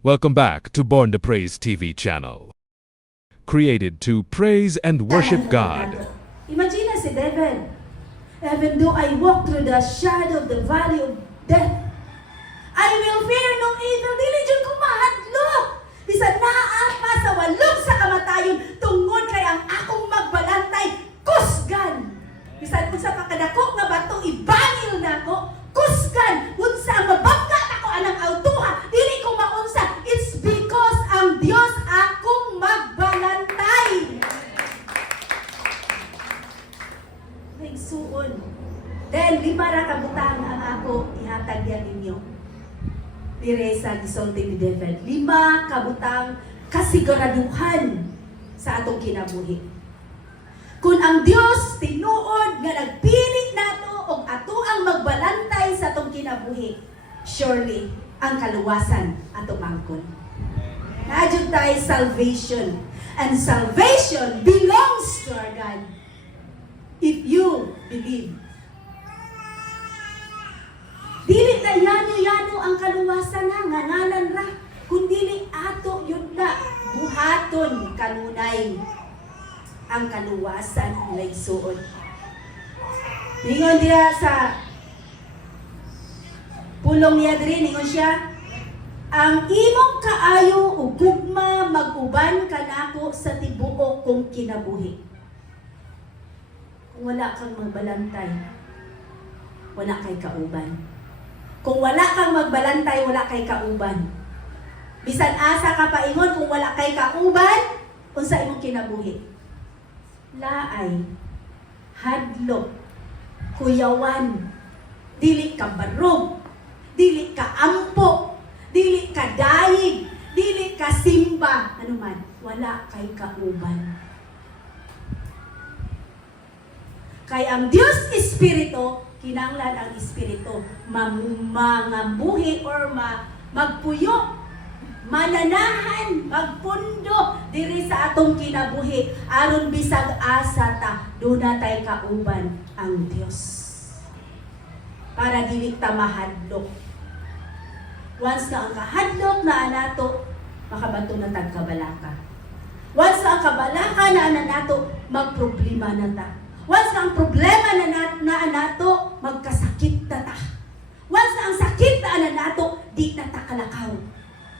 Welcome back to Born to Praise TV channel. Created to praise and worship God. Imagine na si David. Even though I walk through the shadow of the valley of death, I will fear no evil. Dili jud ko mahadlok. Bisan naapa sa walog sa kamatayon, tungod kay ang akong magbalantay, kusgan. Bisan unsa pa kadako nga bato ibangil nako, kusgan. Unsa ang mabangga ako anang autuha, dili ko maunsa. It's because ang Dios akong magbalantay. Nagsuon. Then, 5 ra ka butang ang ako ihatag diyan ninyo. Dire sa gisulti ni David. 5 ka butang kasiguraduhan sa atong kinabuhi. Kung ang Dios tinuod nga nagpili nato og ato ang magbalantay sa atong kinabuhi, surely ang kaluwasan atong angkon. Naadyo tayo salvation. And salvation belongs to our God. If you believe. Dili na yano-yano ang kaluwasan na nga ngalan ra, kundi ato yun na buhaton kanunay ang kaluwasan nga igsuon. Ningon diya sa pulong niya diri, ningon siya, ang imong kaayo ug gugma mag-uban kanako sa tibuok kong kinabuhi. Kung wala kang magbalantay, wala kay kauban. Kung wala kang magbalantay, wala kay kauban. Bisan asa ka paingon, kung wala kay kauban, unsa imong kinabuhi? Laay, hadlok, kuyawan, dili ka barog, dili ka ampo, dili ka daig, dili ka simba, ano man, wala kay kauban. Kay ang Dios Espiritu, kinanglan ang Espiritu, mangambuhi or magpuyo, mananahan, magpundo diri sa atong kinabuhi, aron bisag asa ta, doon tay kauban ang Dios. Para dili ta mahadlok. Once na ang kahadlok na anato, makabato na tag kabalaka. Once na ang kabalaka na anato, magproblema na ta. Once na ang problema na anato, magkasakit na ta. Once na ang sakit na anato, di na ta kalakaw.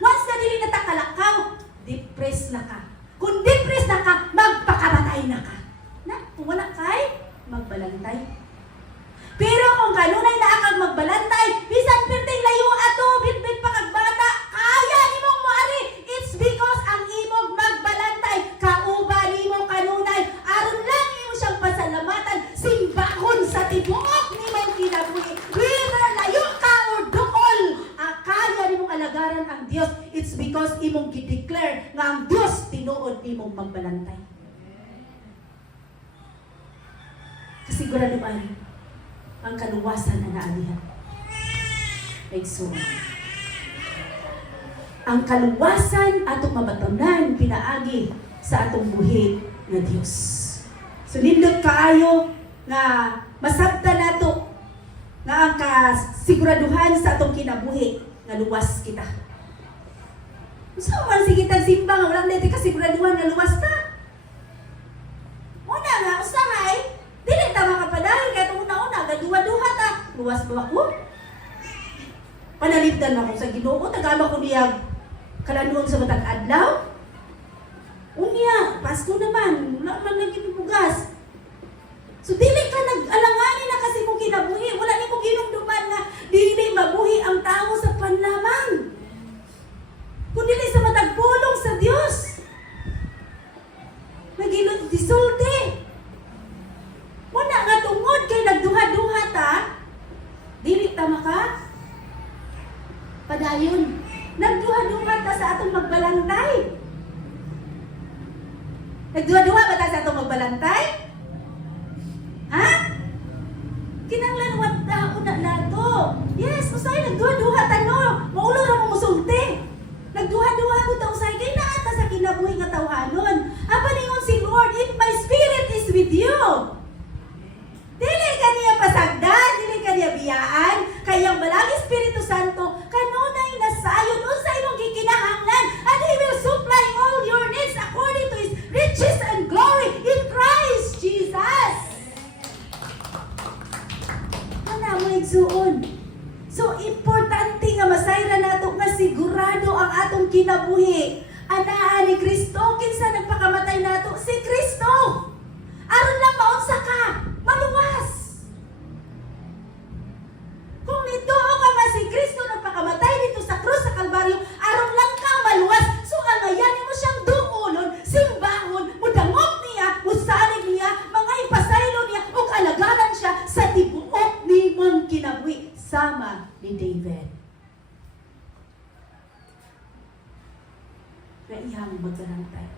Once na dili na ta kalakaw, depressed na ka. Kung depressed na ka, magpakamatay na ka. Kung wala kay, magbalantay. Pero kung kanunay na akag magbalantay, bisan perting layo ato, bitbit pa kag bata, kaya nimong moari. It's because ang imong magbalantay, kauban nimo kanunay, aron lang imo siyang pasalamatan, simbahon sa tibuok nimong kinabuhi. Whether layo ka or dukol, kaya nimong alagaran ang Dios. It's because imong gideclare nga ang Dios tinuod nimong magbalantay. Kasiguraduhan ang kaluwasan na naalihan. Nagsuon. Ang kaluwasan atong mabatanan pinaagi sa atong buhi nga Dios. So nindot kaayo nga masabtan nato nga ang kasiguraduhan sa atong kinabuhi nga luwas kita. Usa man sige tag simba nga wala natin kasiguraduhan nga luwas ta. Una nga usahay dili ta makapadayon kay una-una gaduwa-duha ta. Luwas ba ako? Panalipdan ako sa Ginoo, tagama ko niya kalanuon sa matag adlaw. Unya, Pasko naman, wala man naging bugas. So dili ka nag-alangani na kasi kung kinabuhi, wala ni kong ginumduman nga dili mabuhi ang tao sa panlamang. Kung dili sa matag pulong sa Dios. Disulti. Wala nga tungod kay nagduha-duha ta, dili ta maka padayon. Nagduha-duha ta sa atong magbalantay. Nagduha-duha ba ta sa atong magbalantay? Ha? Kinanglan wat ta una nato. Yes, usay nagduha-duha ta no. Maulo ra mo musulti. Nagduha-duha ko ta usay kay naa ta sa kinabuhi nga tawhanon. Apa ningon si Lord, if my spirit is with you. Dili kaniya pasagdan, dili kaniya biyaan, kayang Balang Espiritu Santo kanunay na sayon unsa imong gikinahanglan atong kinabuhi. Anaa ni Kristo, kinsa nagpakamatay nato? Si Kristo. Aron lang maunsa ka, maluwas. Kung nituo ka nga si Kristo nagpakamatay dito sa krus sa Kalbaryo, aron lang ka maluwas. So angayanin mo siyang duulon, simbahon, mudangog niya, musalig niya, mga ipasaylo niya, o kalagaran siya sa tibuok ni mong kinabuhi. Sama ni David. Na iyang maggarantay.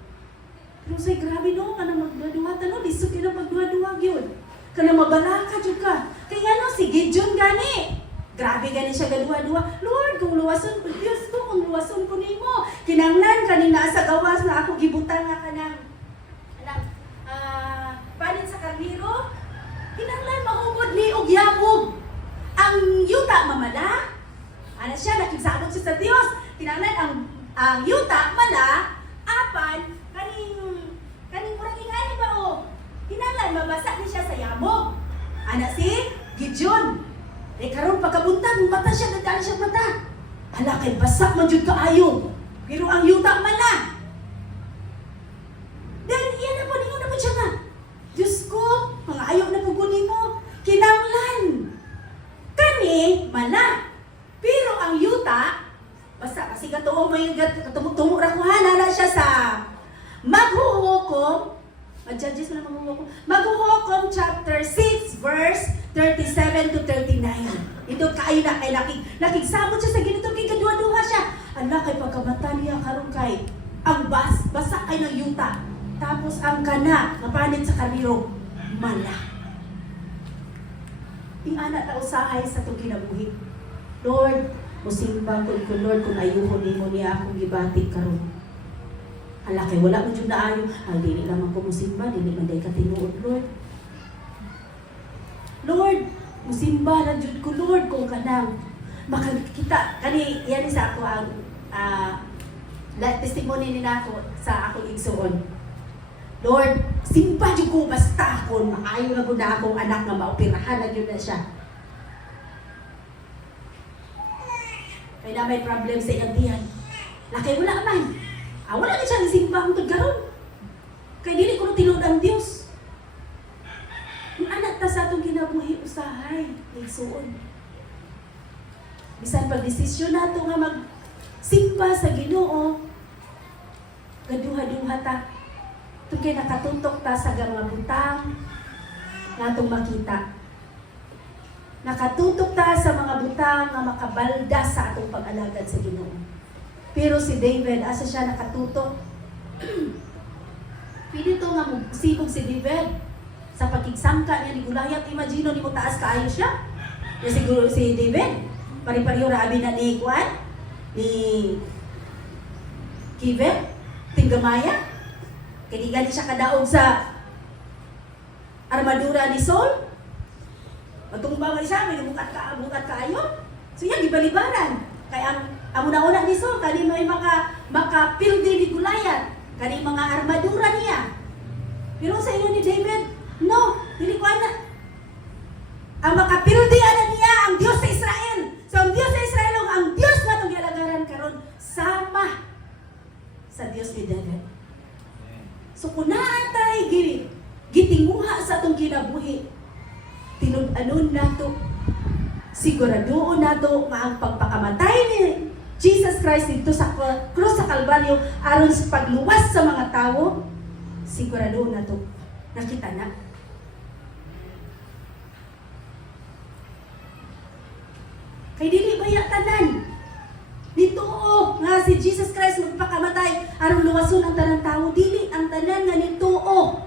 Pero say, grabe no, ka na magduwa-duwa, no, lisod ka na magduwa-duwa yun. Ka na mabalaka dyan ka. Kaya no, si Gideon gani. Grabe gani siya gaduwa-duwa. Lord, kung luwason ko, Diyos ko, kung luwason ko nimo. Kinanglan kanina sa gawas na ako gibutang nga ka ng panin sa karniro. Kinanglan mahubod ni og yabog. Ang yuta mamala. Ano siya, nakigsabot siya sa Diyos. Kinanglan ang yuta mala, apan, kaning murang ingani ba o? Kinanglan, mabasa ni siya sa yabog. Ana si Gideon. Karon pagkabuntag, mata siya, nagdala siya mata. Hala, kay basak man jud kaayo. Pero ang yuta mala. Then, iyan na po, ningon na po siya nga. Diyos ko, mga ayaw na po mo. Kinanglan. Kani, mala. Pero ang yuta, basta kasi katuong may katumutungok rakuhan, na siya sa Maghuhukom, Judges mo na maghuhukom, Maghuhukom chapter 6 verse 37 to 39. Ito kayo na kay nakigsabot siya sa ginito, kay kadua-duha siya. Ala, kay pagkamata niya karon kay ang basa kay ng yuta. Tapos ang kana, mapanit sa karniro, mala. Ingana ta usahay sa itong kinabuhi. Lord, musimbang ko Lord, kung ayuhon nimo niya akong gibati karon. Hala, kay wala mo dyan na ayo. Ay, dili naman ko musimba, dili man day katinuod, Lord. Lord, musimba na dyan ko, Lord, kung kanang makakita. Kani, yan sa ako ang testimony nila ako sa akong igsuon. Lord, simba dyan ko basta ako, maayo na ko na akong anak nga maoperahan na dyan na siya. Kaya na may problem sa iyang tiyan. Lakay wala man. Wala ka siyang simba ang tagkaroon. Kaya dili ko nung tinuod ang Diyos. Yung anak ta sa itong kinabuhi usahay, nagsuon. Bisan pag-desisyon nato nga magsimba sa Ginoo, gaduha-duha ta. Ito kaya nakatutok ta sa mga butang nga itong makita. Nakatutok ta sa mga butang nga makabalda sa atong pag-alagad sa Ginoo. Pero si David, asa siya nakatutok. Pili to nga sibog si David sa pakigsangka niya ni Goliath. Imagino ni mo taas kaayo siya. Ya siguro si David, pari-pariho rabi na ni Juan, ni Kivet, Tinggamaya. Kaya di siya kadaog sa armadura ni Saul. Matumba man siya, may bukat kaayo. So yan, gibalibaran. Kaya ang una-una ni Saul, kani may makapildi ni Goliath, kani mga armadura niya. Pero sa inyo ni David, no, hindi ko ana. Ang makapildi ana niya, ang Diyos sa Israel. So ang Diyos sa Israel, ang Diyos na itong galagaran karon sama sa Diyos ni David. So kung naatay, gitinguha sa itong kinabuhi, tinud-anon nato, siguradoon nato nga ang pagpakamatay ni Jesus Christ dito sa krus sa Kalbaryo aron sa pagluwas sa mga tao, siguradoon nato nakita na. Kay dili baya tanan nituo nga si Jesus Christ magpakamatay aron luwason ang tanang tao, dili ang tanan nga nituo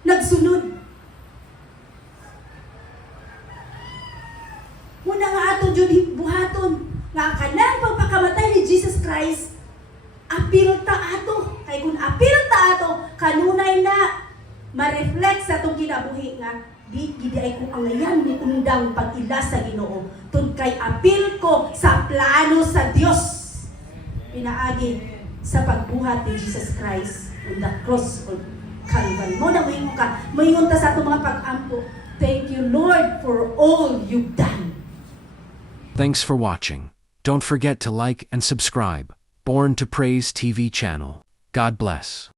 nagsunod. Muna nga ato jud buhaton nga kanang pagpakamatay ni Jesus Christ apil ta ato. Kay kung apil ta ato, kanunay na ma-reflect sa atong kinabuhi nga di gidi ay ko angayan ni undang pag-ila sa Ginoo. Tud kay apil ko sa plano sa Dios. Pinaagi sa pagbuhat ni Jesus Christ on the cross of Calvary. Mo na moingon ka, moingon ta sa atong mga pag-ampo. Thank you, Lord, for all you've done. Thanks for watching. Don't forget to like and subscribe. Born to Praise TV channel. God bless.